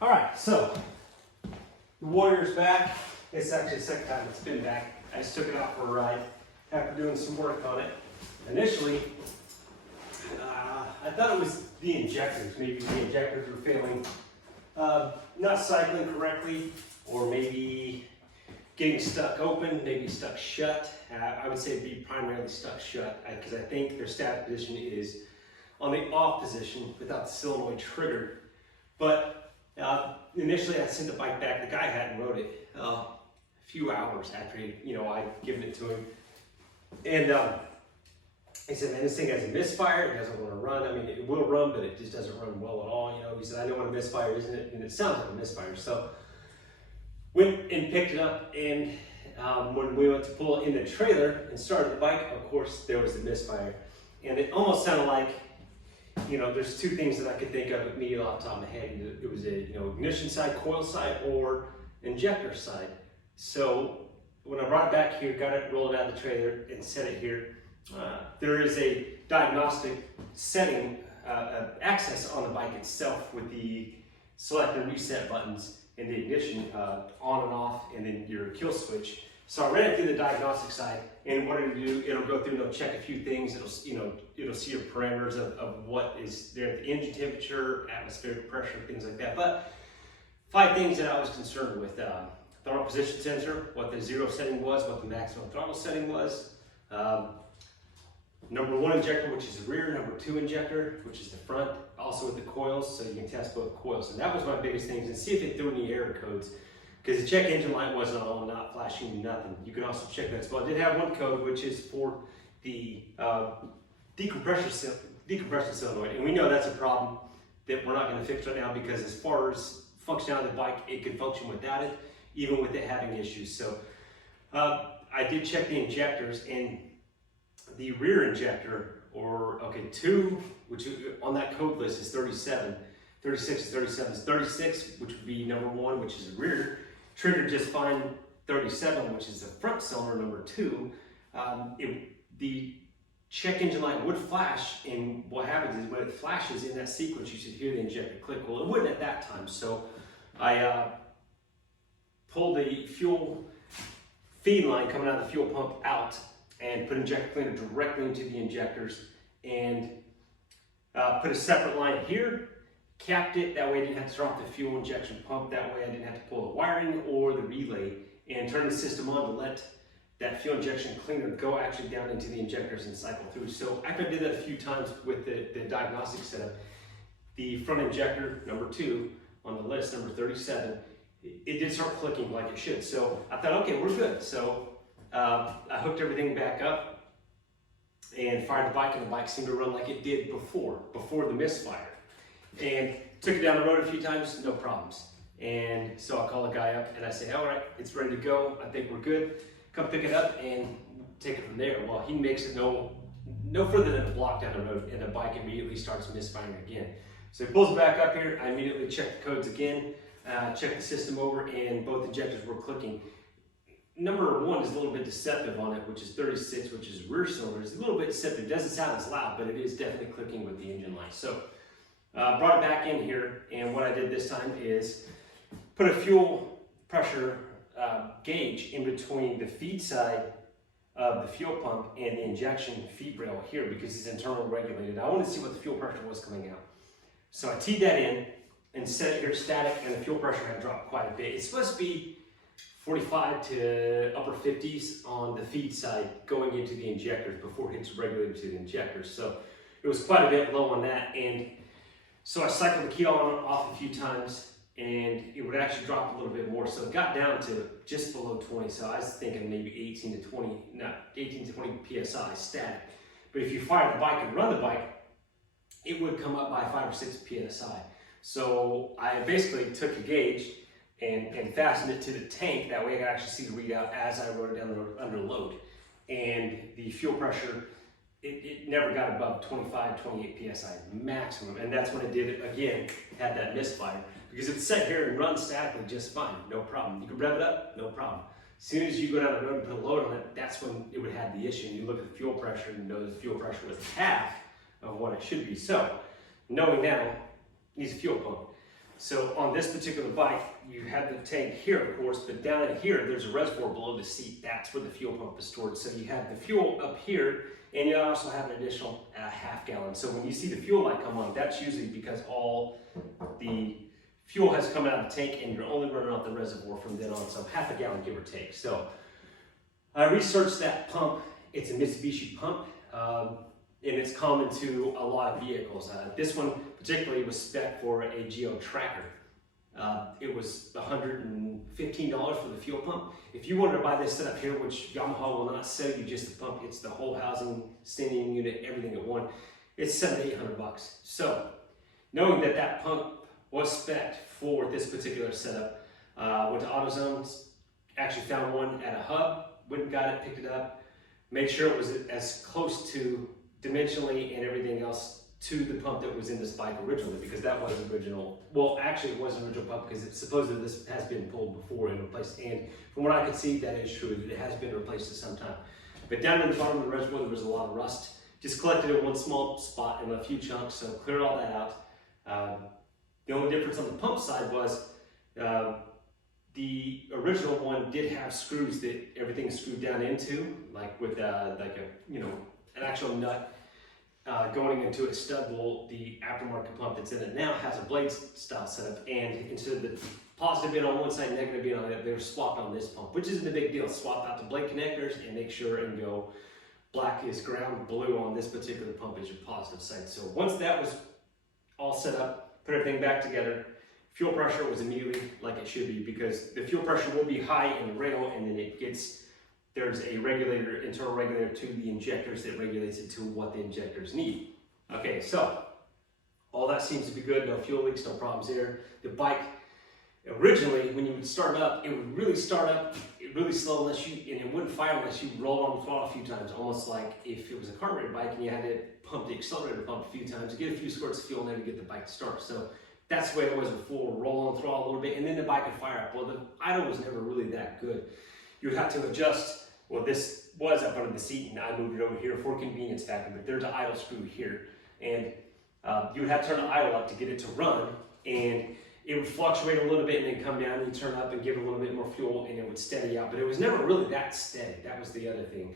All right, so the Warrior's back. It's actually the second time it's been back. I just took it out for a ride after doing some work on it. Initially, I thought it was the injectors. Maybe the injectors were failing, not cycling correctly, or maybe getting stuck open, maybe stuck shut. I would say it'd be primarily stuck shut because I think their static position is on the off position without the solenoid triggered. But initially I sent the bike back. The guy hadn't rode it a few hours after I'd given it to him. And he said, man, this thing has a misfire. It doesn't want to run. I mean, it will run, but it just doesn't run well at all. He said, I know what a misfire is, and it sounds like a misfire. So went and picked it up, and when we went to pull it in the trailer and started the bike, of course, there was a misfire. And it almost sounded like, there's two things that I could think of immediately off the top of my head. It was a ignition side, coil side, or injector side. So when I brought it back here, got it, rolled it out of the trailer, and set it here, there is a diagnostic setting, access on the bike itself with the select and reset buttons and the ignition on and off, and then your kill switch. So I ran it through the diagnostic side, and what it'll do, it'll go through and it'll check a few things. It'll see your parameters of what is there at the engine temperature, atmospheric pressure, things like that. But 5 things that I was concerned with: throttle position sensor, what the 0 setting was, what the maximum throttle setting was. Number 1 injector, which is the rear. Number 2 injector, which is the front. Also with the coils, so you can test both coils. And that was my biggest things, and see if it threw any error codes. Because the check engine light wasn't on, not flashing, nothing. You can also check that as well. I did have one code, which is for the decompression solenoid. And we know that's a problem that we're not going to fix right now, because as far as functionality of the bike, it could function without it, even with it having issues. So I did check the injectors, and the rear injector, 2, which on that code list is 37. 36 is 37 is 36, which would be number 1, which is the rear. Triggered just fine. 37, which is the front cylinder, number 2. The check engine light would flash, and what happens is when it flashes in that sequence, you should hear the injector click. Well, it wouldn't at that time, so I pulled the fuel feed line coming out of the fuel pump out and put injector cleaner directly into the injectors, and put a separate line here. Capped it, that way I didn't have to drop the fuel injection pump, that way I didn't have to pull the wiring or the relay, and turn the system on to let that fuel injection cleaner go actually down into the injectors and cycle through. So after I did that a few times with the diagnostic setup, the front injector, number 2 on the list, number 37, it did start clicking like it should. So I thought, okay, we're good. So I hooked everything back up and fired the bike, and the bike seemed to run like it did before the misfire. And took it down the road a few times, no problems. And so I call the guy up and I say, all right, it's ready to go. I think we're good. Come pick it up and take it from there. Well, he makes it no further than a block down the road, and the bike immediately starts misfiring again. So he pulls it back up here. I immediately check the codes again, check the system over, and both injectors were clicking. Number 1 is a little bit deceptive on it, which is 36, which is rear cylinder. It's a little bit deceptive. It doesn't sound as loud, but it is definitely clicking with the engine light. So brought it back in here, and what I did this time is put a fuel pressure gauge in between the feed side of the fuel pump and the injection feed rail here, because it's internally regulated. I wanted to see what the fuel pressure was coming out. So I teed that in and set it here static, and the fuel pressure had dropped quite a bit. It's supposed to be 45 to upper 50s on the feed side going into the injectors before it hits regulated to the injectors. So it was quite a bit low on that, and so I cycled the key on and off a few times, and it would actually drop a little bit more. So it got down to just below 20. So I was thinking maybe 18 to 20 PSI static. But if you fire the bike and run the bike, it would come up by 5 or 6 PSI. So I basically took a gauge and fastened it to the tank. That way I could actually see the readout as I rode it down the road under load. And the fuel pressure, it never got above 25, 28 PSI maximum. And that's when it did it again, had that misfire. Because it's set here and runs statically just fine, no problem. You can rev it up, no problem. As soon as you go down the road and put a load on it, that's when it would have the issue. And you look at the fuel pressure and know the fuel pressure was half of what it should be. So, knowing now, needs a fuel pump. So on this particular bike, you have the tank here, of course, but down in here, there's a reservoir below the seat. That's where the fuel pump is stored. So you have the fuel up here, and you also have an additional half gallon. So when you see the fuel light come on, that's usually because all the fuel has come out of the tank and you're only running off the reservoir from then on. So half a gallon, give or take. So I researched that pump. It's a Mitsubishi pump, and it's common to a lot of vehicles. This one particularly was spec for a Geo Tracker. It was $115 for the fuel pump. If you wanted to buy this setup here, which Yamaha will not sell you just the pump, it's the whole housing, standing unit, everything at one, it's $700 to $800. So knowing that that pump was spec for this particular setup, went to AutoZone, actually found one at a hub, went and got it, picked it up, made sure it was as close to dimensionally and everything else to the pump that was in this bike originally, because that was original. Well, actually it was an original pump because it's supposedly this has been pulled before and replaced. And from what I could see, that is true. It has been replaced at some time. But down in the bottom of the reservoir, there was a lot of rust. Just collected it in one small spot in a few chunks, so cleared all that out. The only difference on the pump side was the original one did have screws that everything is screwed down into, like with like a, you know, an actual nut going into a stud bolt. The aftermarket pump that's in it now has a blade style setup, and instead of the positive bin on one side, negative bin on the other, they're swapped on this pump, which isn't a big deal. Swap out the blade connectors and make sure and go black is ground, blue on this particular pump is your positive side. So once that was all set up, put everything back together, fuel pressure was immediately like it should be, because the fuel pressure will be high in the rail, and then it gets, there's a regulator, internal regulator to the injectors that regulates it to what the injectors need. Okay, so all that seems to be good. No fuel leaks, no problems there. The bike, originally, when you would start up, it would really start up really slow unless you, and it wouldn't fire unless you rolled on the throttle a few times, almost like if it was a carbureted bike and you had to pump the accelerator pump a few times to get a few squirts of fuel and then to get the bike to start. So that's the way it was before. Roll on the throttle a little bit and then the bike would fire up. Well, the idle was never really that good. You would have to adjust. Well, this was up under the seat and I moved it over here for convenience factor, but there's an idle screw here. And you would have to turn the idle up to get it to run, and it would fluctuate a little bit and then come down, and you turn up and give it a little bit more fuel and it would steady out, but it was never really that steady. That was the other thing.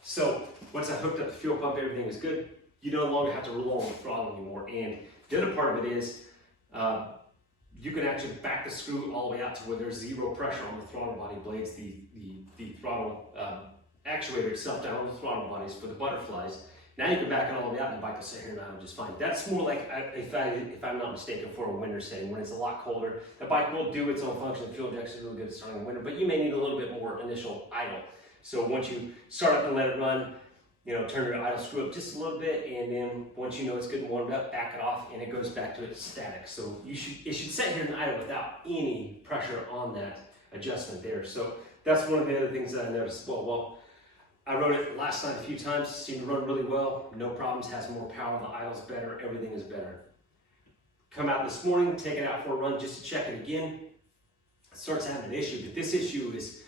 So once I hooked up the fuel pump, everything was good. You no longer have to roll on the throttle anymore. And the other part of it is you can actually back the screw all the way out to where there's zero pressure on the throttle body blades. The throttle actuator itself down on the throttle bodies for the butterflies. Now you can back it all the way out and the bike will sit here and idle just fine. That's more like, if I'm not mistaken, for a winter setting when it's a lot colder. The bike will do its own function. The fuel injection is really good at starting in winter, but you may need a little bit more initial idle. So once you start up and let it run, you know, turn your idle screw up just a little bit, and then once you know it's good and warmed up, back it off and it goes back to its static. So it should sit here and idle without any pressure on that adjustment there. So that's one of the other things that I noticed. Well, I rode it last night a few times, seemed to run really well, no problems, has more power, the idle's better, everything is better. Come out this morning, take it out for a run just to check it again. It starts having an issue, but this issue is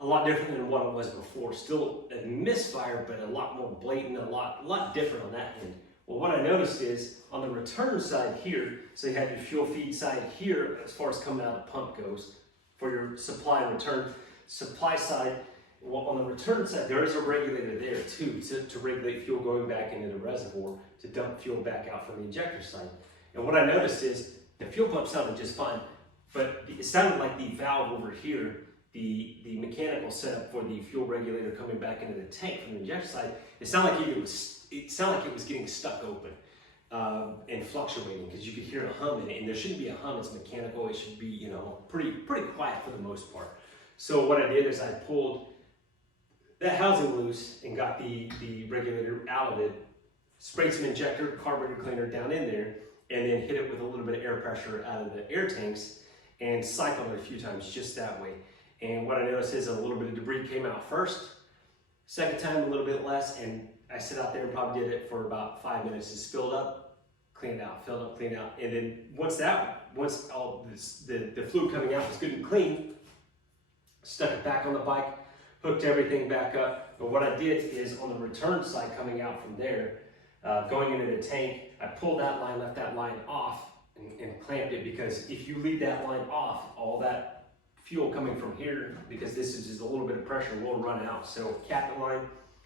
a lot different than what it was before. Still a misfire, but a lot more blatant, a lot different on that end. Well, what I noticed is on the return side here, so you have your fuel feed side here as far as coming out of the pump goes for your supply and return. Supply side, well, on the return side, there is a regulator there too to regulate fuel going back into the reservoir to dump fuel back out from the injector side. And what I noticed is the fuel pump sounded just fine, but it sounded like the valve over here, the mechanical setup for the fuel regulator coming back into the tank from the injector side, it sounded like it was getting stuck open and fluctuating, because you could hear a hum in it, and there shouldn't be a hum. It's mechanical. It should be, you know, pretty quiet for the most part. So what I did is I pulled that housing loose and got the regulator out of it, sprayed some injector carburetor cleaner down in there, and then hit it with a little bit of air pressure out of the air tanks and cycled it a few times just that way. And what I noticed is a little bit of debris came out first, second time a little bit less, and I sit out there and probably did it for about 5 minutes. It spilled up, cleaned out, filled up, cleaned out, and then once all the fluid coming out was good and clean, stuck it back on the bike, hooked everything back up. But what I did is on the return side coming out from there, going into the tank, I pulled that line, left that line off, and clamped it, because if you leave that line off, all that fuel coming from here, because this is just a little bit of pressure, will run out. So cap the line,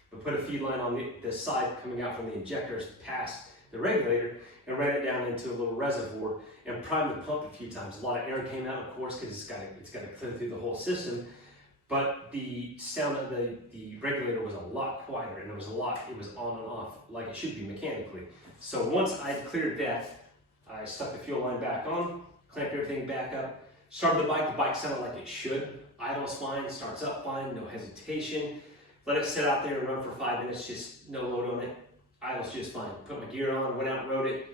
but put a feed line on the side coming out from the injectors past the regulator, and ran it down into a little reservoir and primed the pump a few times. A lot of air came out, of course, because it's got to clear through the whole system. But the sound of the regulator was a lot quieter, and it was on and off like it should be mechanically. So once I cleared that, I stuck the fuel line back on, clamped everything back up, started the bike sounded like it should. Idles fine, starts up fine, no hesitation. Let it sit out there and run for 5 minutes, just no load on it. Idles just fine. Put my gear on, went out and rode it,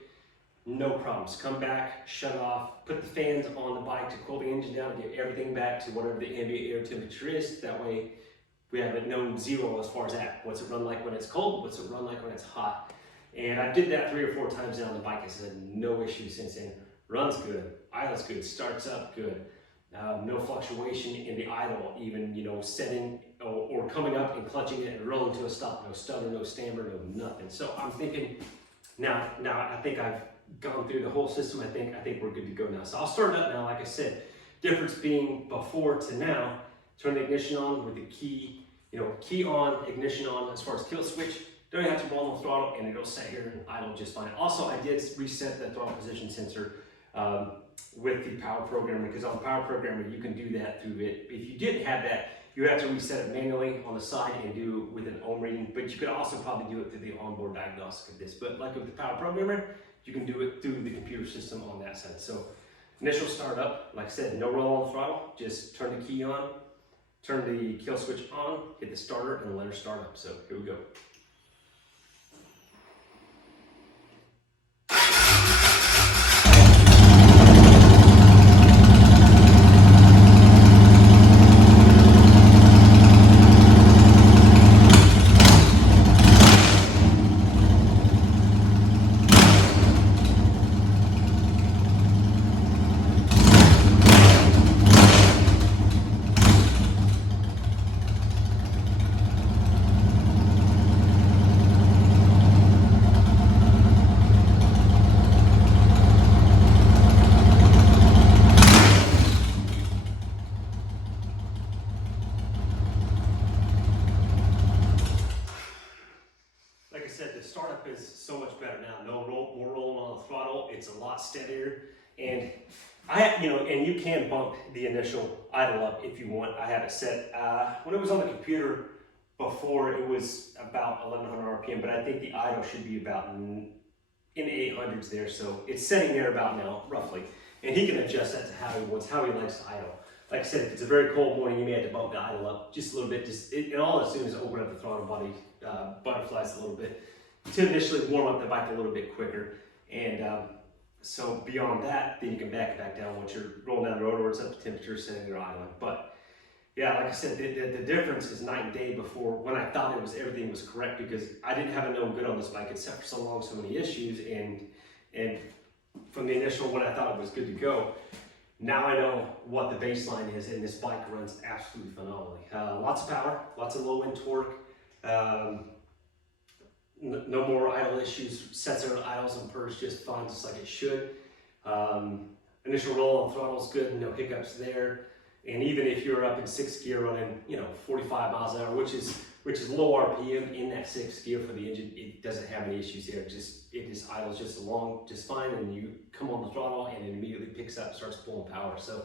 no problems. Come back, shut it off, put the fans on the bike to cool the engine down and get everything back to whatever the ambient air temperature is. That way we have it known zero as far as that. What's it run like when it's cold? What's it run like when it's hot? And I did that 3 or 4 times now on the bike. I said no issues since then. Runs good, idles good, starts up good. No fluctuation in the idle, even setting or coming up and clutching it and rolling to a stop. No stutter, no stammer, no nothing. So I'm thinking now I think I've gone through the whole system. I think we're good to go now. So I'll start it up now. Like I said, difference being before to now. Turn the ignition on with the key, key on, ignition on. As far as kill switch, don't have to blow on the throttle, and it'll sit here and idle just fine. Also, I did reset the throttle position sensor with the power programmer, because on the power programmer you can do that through it. If you didn't have that, you have to reset it manually on the side and do with an ohm reading, but you could also probably do it through the onboard diagnostic of this. But like with the power programmer, you can do it through the computer system on that side. So initial startup, like I said, no roll on the throttle, just turn the key on, turn the kill switch on, hit the starter, and let her start up. So here we go. Startup is so much better now. More rolling on the throttle. It's a lot steadier, and and you can bump the initial idle up if you want. I have it set when it was on the computer before, it was about 1100 RPM, but I think the idle should be about in the 800s there. So it's setting there about now, roughly, and he can adjust that to how he wants, how he likes to idle. Like I said, if it's a very cold morning, you may have to bump the idle up just a little bit. And all it's doing is open up the throttle body, butterflies a little bit, to initially warm up the bike a little bit quicker. And so beyond that, then you can back it back down once you're rolling down the road or it's up to temperature, setting your idling. But yeah, like I said, the difference is night and day before, when I thought everything was correct, because I didn't have a known good on this bike except for so long, so many issues. And from the initial, when I thought it was good to go, now I know what the baseline is, and this bike runs absolutely phenomenally. Lots of power, lots of low end torque. No more idle issues, sets out idles and purrs just fine, just like it should. Initial roll on throttle is good, no hiccups there. And even if you're up in 6th gear running, 45 miles an hour, which is low RPM in that 6th gear for the engine, it doesn't have any issues there. It just idles just along just fine, and you come on the throttle and it immediately picks up, starts pulling power. So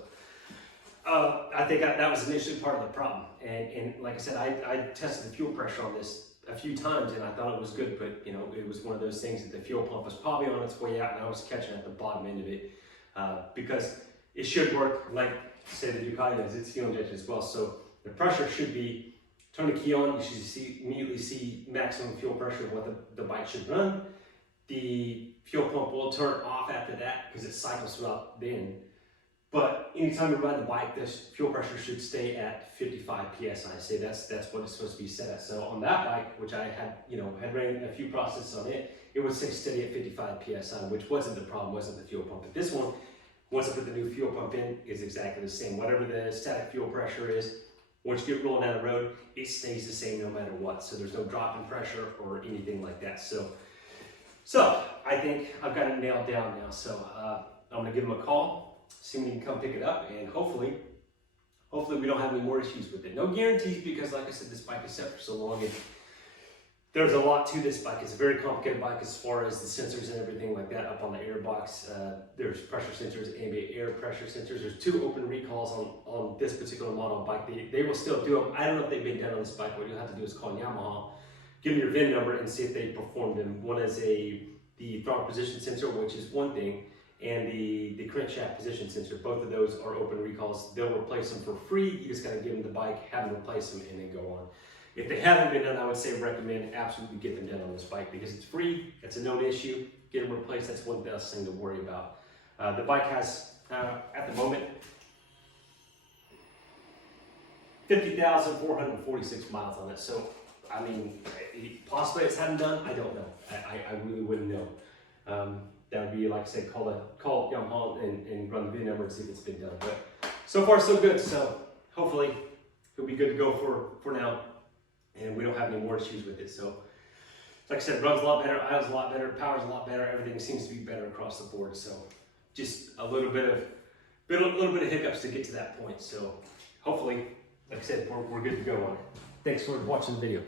I think that was initially part of the problem. And like I said, I tested the fuel pressure on this a few times, and I thought it was good, but it was one of those things that the fuel pump was probably on its way out, and I was catching at the bottom end of it, because it should work like, say, the Ducati does, it's fuel injected as well. So the pressure should be, turn the key on, you should immediately see maximum fuel pressure of what the bike should run. The fuel pump will turn off after that because it cycles throughout then. But anytime you ride the bike, this fuel pressure should stay at 55 PSI. Say that's what it's supposed to be set at. So on that bike, which I had, had ran a few processes on it, it would stay steady at 55 PSI, which wasn't the problem, wasn't the fuel pump. But this one, once I put the new fuel pump in, is exactly the same. Whatever the static fuel pressure is, once you get rolling down the road, it stays the same no matter what. So there's no drop in pressure or anything like that. So I think I've got it nailed down now. So I'm gonna give them a call, see when he can come pick it up, and hopefully we don't have any more issues with it. No guarantees, because like I said, this bike is set for so long, and there's a lot to this bike. It's a very complicated bike as far as the sensors and everything like that up on the air box. There's pressure sensors, ambient air pressure sensors. There's 2 open recalls on this particular model bike. They will still do them. I don't know if they've been done on this bike. What you'll have to do is call Yamaha, give them your VIN number, and see if they performed them. One is the throttle position sensor, which is one thing, and the crankshaft position sensor. Both of those are open recalls. They'll replace them for free. You just gotta give them the bike, have them replace them, and then go on. If they haven't been done, I would say recommend absolutely get them done on this bike, because it's free, it's a known issue. Get them replaced, that's one less thing to worry about. The bike has, at the moment, 50,446 miles on it. So, I mean, possibly it's hadn't done, I don't know. I really wouldn't know. That would be, like I said, call Yamaha and run the VIN number and see if it's been done. But so far so good, so hopefully it'll be good to go for now. And we don't have any more issues with it. So, like I said, runs a lot better, idles a lot better, power's a lot better, everything seems to be better across the board. So, just a little bit of hiccups to get to that point. So, hopefully, like I said, we're good to go on it. Thanks for watching the video.